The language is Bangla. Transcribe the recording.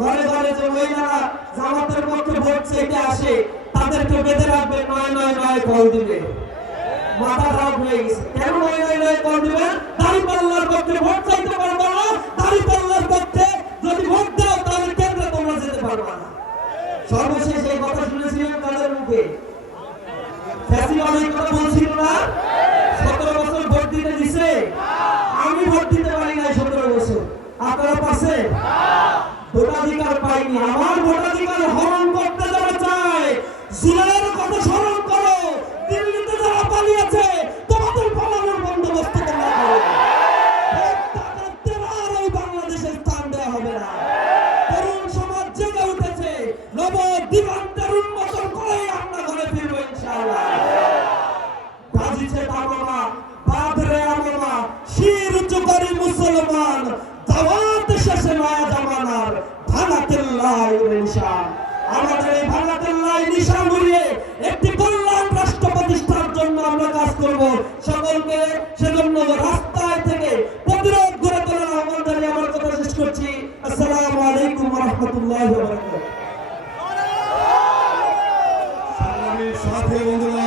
ঘরে ঘরে যে মহিলারা জামাতের পক্ষে ভোট চাইতে আসে তাদেরকে বেঁধে রাখবে, 999 কল দিবে। মাথা খারাপ হয়ে গেছে। কেন 999 কল দিবে? দাঁড়িপাল্লার পক্ষে ভোট চাইতে পারবে না, দাঁড়িপাল্লার পক্ষে যদি ভোট দাও তাহলে কেন্দ্রে তোমরা যেতে পারবে না। সর্বশেষ এই কথা শুনেছিলেন কাদের মুখে? ফ্যাসিবাদ এই কথা বলছিল না? 17 বছর ভোট দিতে দিছে। আমি ভোট দিতে পারি নাই 17 বছর। আপনারা পাশে ভোটাধিকার পাইনি। আমার ভোটাধিকার হরণ করতে যারা চায়, জুলাইয়ের কথা স্মরণ করো। দিল্লিতে যারা পালিয়েছে তোমাদের পালানোর বন্দোবস্ত তোমরা করো। আর এই বাংলাদেশের স্থান দেওয়া হবে না। তরুণ সমাজ জেগে উঠেছে, নব দিগন্তের উন্মোচন করেই আমরা ঘরে ফিরবো ইনশাআল্লাহ। বাজিছে তামামা, বাদরে আমামা, শির উঁচু করি মুসলমান, দাওয়াত শেষে নয়া জামানার ভাঙাতেল্লাহ নিশান। আমাদের এই ভাঙাতেল্লাহ নিশান উড়িয়ে একটি কল্যাণ রাষ্ট্র প্রতিষ্ঠার জন্য আমরা কাজ করব। সকলকে সেজন্য রাস্তায় থেকে প্রতিরোধ গড়ে তোলার আহ্বান জানিয়ে আমার কথা শেষ করছি। আসসালামু আলাইকুম ওয়া রাহমাতুল্লাহি ওয়া বারাকাতুহু। সাথী বন্ধুরা